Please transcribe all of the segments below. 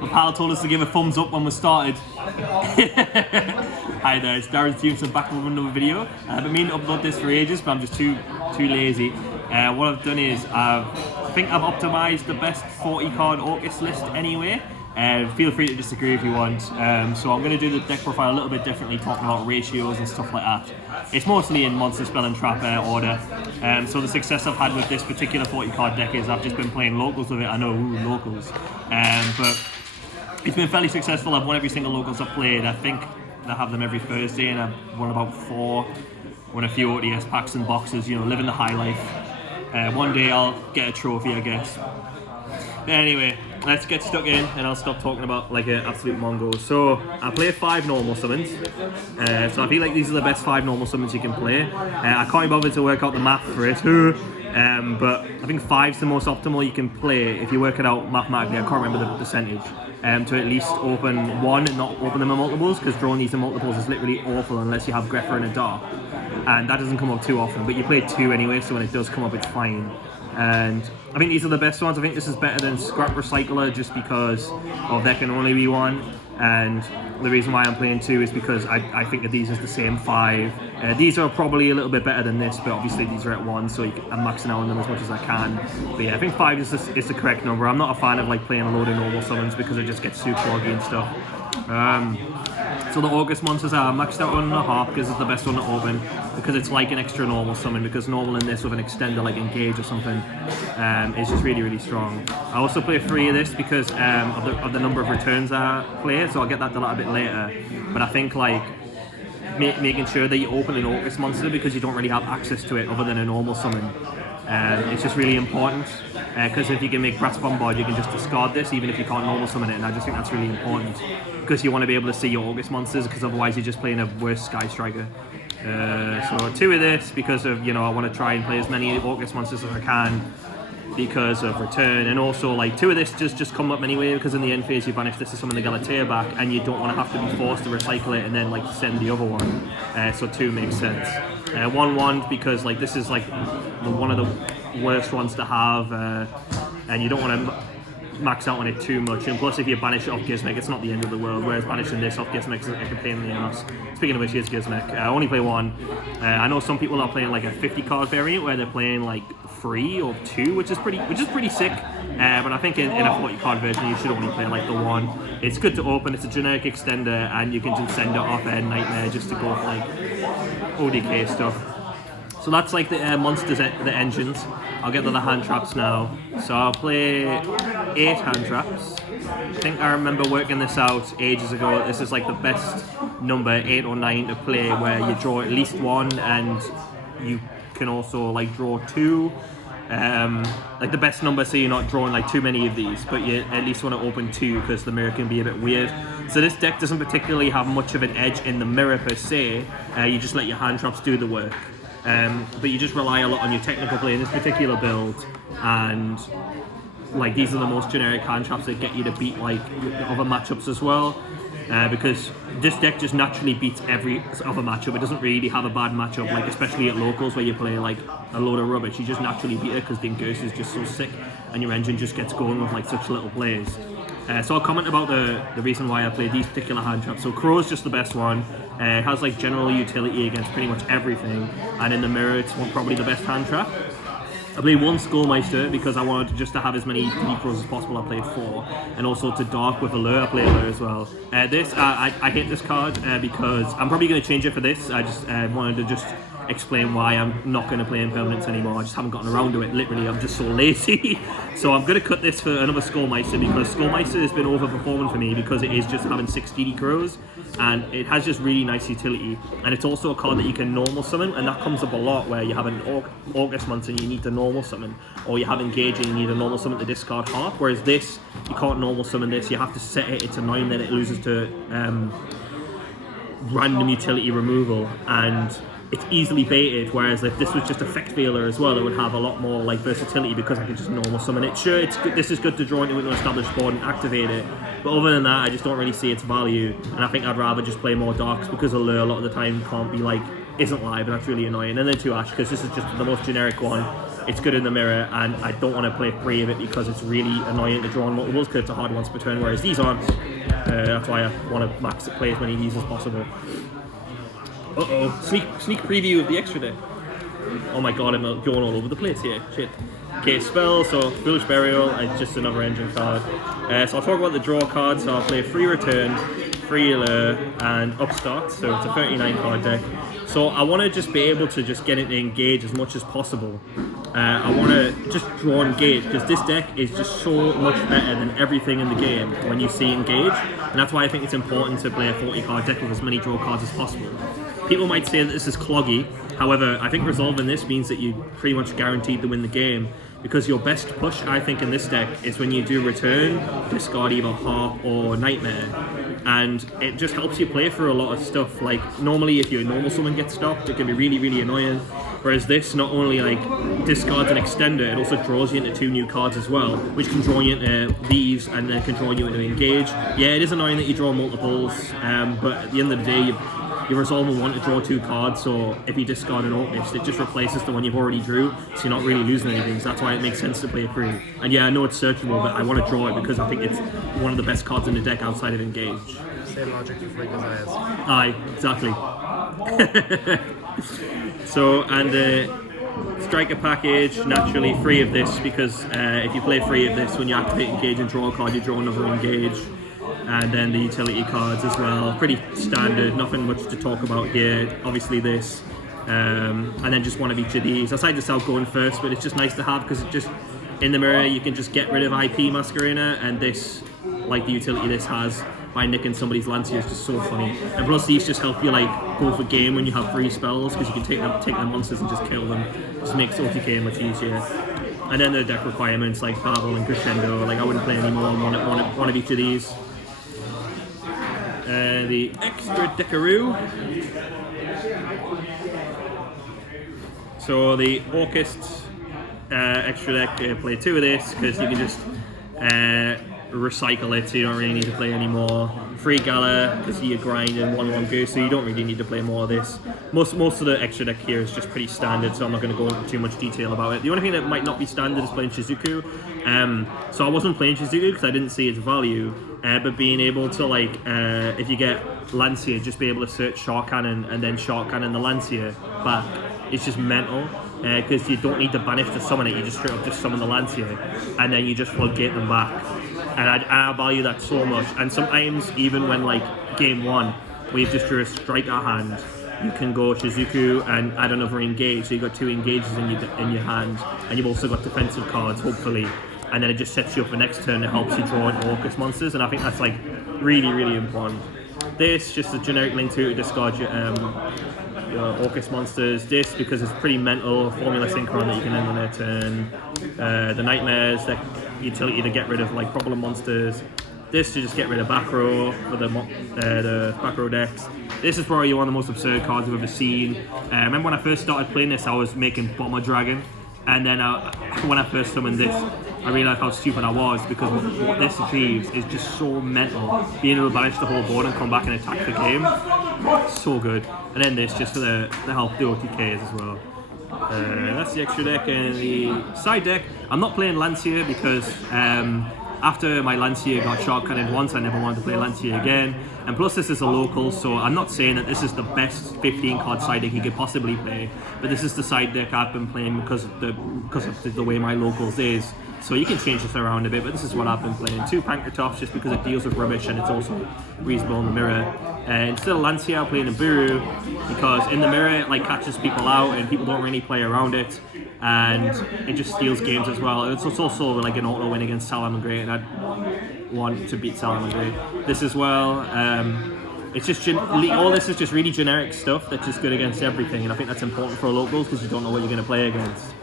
My pal told us to give a thumbs up when we started. Hi there, it's Darren Stevenson back with another video. I've been meaning to upload this for ages, but I'm just too lazy. What I've done is I think I've optimised the best 40 card Orcust list anyway. Feel free to disagree if you want. So I'm going to do the deck profile a little bit differently, talking about ratios and stuff like that. It's mostly in monster, spell and trap order. So the success I've had with this particular 40 card deck is I've just been playing locals with it. I know, locals. But it's been fairly successful. I've won every single locals I've played. I think I have them every Thursday, and I've won about 4. Won a few ODS packs and boxes, you know, living the high life. One day I'll get a trophy, I guess. But anyway, let's get stuck in and I'll stop talking about like an absolute mongo. So I play 5 normal summons. So I feel like these are the best 5 normal summons you can play. I can't be bothered to work out the math for it. But I think 5's the most optimal you can play if you work it out mathematically. I can't remember the percentage. To at least open 1 and not open them in multiples, because drawing these in multiples is literally awful unless you have Greffer and a Dark. And that doesn't come up too often, but you play 2 anyway, so when it does come up, it's fine. And I think these are the best ones. I think this is better than Scrap Recycler just because of there can only be 1. And the reason why I'm playing 2 is because I think that these is the same 5. These are probably a little bit better than this, but obviously these are at 1, so I'm maxing out on them as much as I can. But yeah, I think 5 is the correct number. I'm not a fan of like playing a load of normal summons because it just gets super cloggy and stuff. So the Orcust monsters are maxed out 1.5 because it's the best one to open, because it's like an extra normal summon, because normal in this with an extender like Engage or something is just really, really strong. I also play 3 of this because of the number of returns I play, so I'll get that a little bit later. But I think like making sure that you open an Orcust monster because you don't really have access to it other than a normal summon. It's just really important, because if you can make Brass Bombard, you can just discard this even if you can't normal summon it, and I just think that's really important because you want to be able to see your Orcust monsters, because otherwise you're just playing a worse Sky Striker. So 2 of this because of, you know, I want to try and play as many Orcust monsters as I can because of return, and also like 2 of this just come up anyway because in the end phase you banish this to summon the Galatea back, and you don't want to have to be forced to recycle it and then like send the other one. So 2 makes sense. 1/1 because like this is like one of the worst ones to have, and you don't want to max out on it too much, and plus if you banish it off Gizmek, it's not the end of the world, whereas banishing this off Gizmek is like a pain in the ass. Speaking of which, here's Gizmek. I only play 1. I know some people are playing like a 50 card variant where they're playing like 3 or 2, which is pretty sick. But I think in a 40 card version you should only play like the 1. It's good to open, it's a generic extender, and you can just send it off Nightmare just to go for like ODK stuff. So that's like the monsters, the engines. I'll get to the hand traps now. So I'll play 8 hand traps. I think I remember working this out ages ago. This is like the best number, 8 or 9, to play, where you draw at least 1 and you can also like draw 2. Like the best number, so you're not drawing like too many of these, but you at least want to open 2 because the mirror can be a bit weird. So this deck doesn't particularly have much of an edge in the mirror per se. You just let your hand traps do the work. But you just rely a lot on your technical play in this particular build, and like these are the most generic hand traps that get you to beat like other matchups as well, because this deck just naturally beats every other matchup. It doesn't really have a bad matchup, like especially at locals where you play like a load of rubbish. You just naturally beat it because Dingus is just so sick and your engine just gets going with like such little plays. So I'll comment about the reason why I play these particular hand traps. So Crow's just the best one. It has like general utility against pretty much everything, and in the mirror it's probably the best hand trap. I played 1 Skullmeister because I wanted just to have as many deep throws as possible. I played 4, and also to Dark with Allure, I played Allure as well. I hate this card because I'm probably going to change it for this. I just wanted to just explain why I'm not going to play Impermanence anymore. I just haven't gotten around to it. Literally, I'm just so lazy. So I'm going to cut this for another Skullmeister, because Skullmeister has been overperforming for me because it is just having 6 DD Crows, and it has just really nice utility. And it's also a card that you can normal summon, and that comes up a lot where you have an Orcust monster and you need to normal summon, or you have Engage and you need a normal summon to discard half, whereas this, you can't normal summon this. You have to set it. It's annoying that it loses to random utility removal, and it's easily baited, whereas if this was just Effect Veiler as well, it would have a lot more like versatility because I can just normal summon it. Sure, it's good, this is good to draw into an established board and activate it, but other than that I just don't really see its value, and I think I'd rather just play more Darks, because Allure a lot of the time can't be like, isn't live, and that's really annoying. And then 2 Ash, because this is just the most generic one. it's good in the mirror, and I don't want to play 3 of it because it's really annoying to draw on multiples because it's a hard once per turn, whereas these aren't. That's why I want to max play as many of these as possible. Sneak preview of the extra deck. Oh my god, I'm going all over the place here. Shit. Okay, spell, so Foolish Burial, just another engine card. So I'll talk about the draw cards. So I'll play Free Return, Free Allure, and Upstart. So it's a 39 card deck. So I want to just be able to just get it to engage as much as possible. I want to just draw engage, because this deck is just so much better than everything in the game when you see engage. And that's why I think it's important to play a 40 card deck with as many draw cards as possible. People might say that this is cloggy. However, I think resolving this means that you pretty much guaranteed to win the game, because your best push, I think, in this deck is when you do return, discard either Harp or Nightmare, and it just helps you play through a lot of stuff. Like, normally if your normal summon gets stopped, it can be really, really annoying, whereas this not only like discards an extender, it also draws you into 2 new cards as well, which can draw you into these and then can draw you into engage. Yeah, it is annoying that you draw multiples, but at the end of the day, you resolve and want to draw 2 cards, so if you discard an Orcust, it just replaces the one you've already drew, so you're not really losing anything. So that's why it makes sense to play it through. And yeah, I know it's searchable, but I want to draw it because I think it's one of the best cards in the deck outside of engage. Same logic to Free Desires. Aye, exactly. So, and the Striker package, naturally free of this, because if you play free of this, when you activate engage and draw a card, you draw another engage. And then the utility cards as well, pretty standard, nothing much to talk about here. Obviously this, and then just one of each of these. I decided to start going first, but it's just nice to have because it just, in the mirror, you can just get rid of IP Masquerena, and this, like the utility this has, by nicking somebody's Lancia is just so funny. And plus these just help you like go for game when you have free spells, because you can take their monsters and just kill them. Just makes OTK much easier. And then the deck requirements like Babel and Crescendo, like I wouldn't play any more on one of each of these. The extra deckaroo. So the Orcust extra deck, play 2 of this because you can just recycle it, so you don't really need to play anymore. Free Gala because you grind in 1/1 Goose, so you don't really need to play more of this. Most of the extra deck here is just pretty standard, so I'm not going to go into too much detail about it. The only thing that might not be standard is playing Shizuku. So I wasn't playing Shizuku because I didn't see its value, but being able to like, if you get Lancia, just be able to search Shark Cannon and then Shark Cannon the Lancia back. It's just mental, because you don't need to banish to summon it, you just straight up just summon the Lancia, and then you just floodgate them back. And I value that so much. And sometimes, even when like game 1, where you've just drew a Striker hand, you can go Shizuku and add another engage, so you've got 2 engages in your hand, and you've also got defensive cards, hopefully. And then it just sets you up for next turn, it helps you draw in Orcust monsters, and I think that's like really, really important. This, just a generic link to discard your Orcust monsters. This, because it's pretty mental, Formula Synchron that you can end on their turn. The Nightmares, that utility to get rid of like problem monsters. This to just get rid of back row for the back row decks. This is probably one of the most absurd cards I've ever seen. I remember when I first started playing this, I was making Bomber Dragon, and then when I first summoned this, I realised how stupid I was, because what this achieves is just so mental. Being able to banish the whole board and come back and attack the game, so good. And then this just for the help the OTKs as well. That's the extra deck. And the side deck, I'm not playing Lancia because after my Lancia got Shark Cannon once, I never wanted to play Lancia again. And plus this is a local, so I'm not saying that this is the best 15 card side deck you could possibly play, but this is the side deck I've been playing because of the way my locals is. So you can change this around a bit, but this is what I've been playing. 2 Pankratops just because it deals with rubbish and it's also reasonable in the mirror. Instead of Lancia, I'm playing Nibiru because in the mirror it like catches people out and people don't really play around it, and it just steals games as well. It's also like an auto win against Salamangreat, and I'd want to beat Salamangreat. This as well. It's just all this is just really generic stuff that's just good against everything, and I think that's important for locals because you don't know what you're going to play against.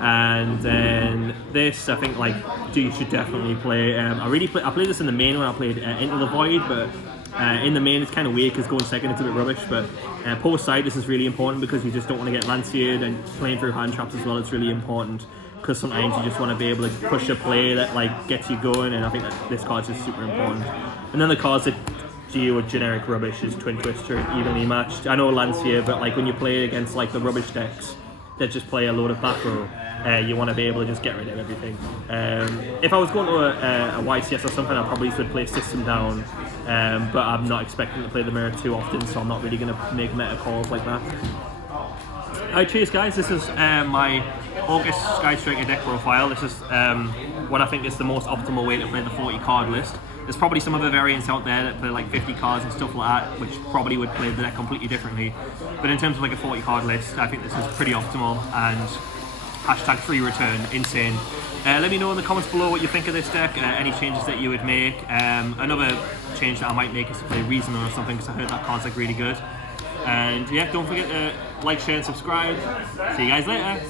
And then this, I think like you should definitely play. I played this in the main when I played Into the Void, but in the main it's kind of weird because going second it's a bit rubbish. But post side, this is really important because you just don't want to get lanciered, and playing through hand traps as well. It's really important because sometimes you just want to be able to push a play that like gets you going, and I think that this card's just super important. And then the cards that geo generic rubbish is Twin Twister, evenly matched. I know Lancia, but like when you play against like the rubbish decks that just play a load of back row, you want to be able to just get rid of everything. If I was going to a YCS or something, I probably should play system down, but I'm not expecting to play the mirror too often, so I'm not really going to make meta calls like that. Alright, cheers guys, this is my Orcust Sky Striker deck profile. This is what I think is the most optimal way to play the 40 card list. There's probably some other variants out there that play like 50 cards and stuff like that, which probably would play the deck completely differently. But in terms of like a 40 card list, I think this is pretty optimal, and hashtag free return, insane. Let me know in the comments below what you think of this deck, any changes that you would make. Another change that I might make is to play Reason or something, because I heard that card's like really good. And yeah, don't forget to like, share and subscribe. See you guys later.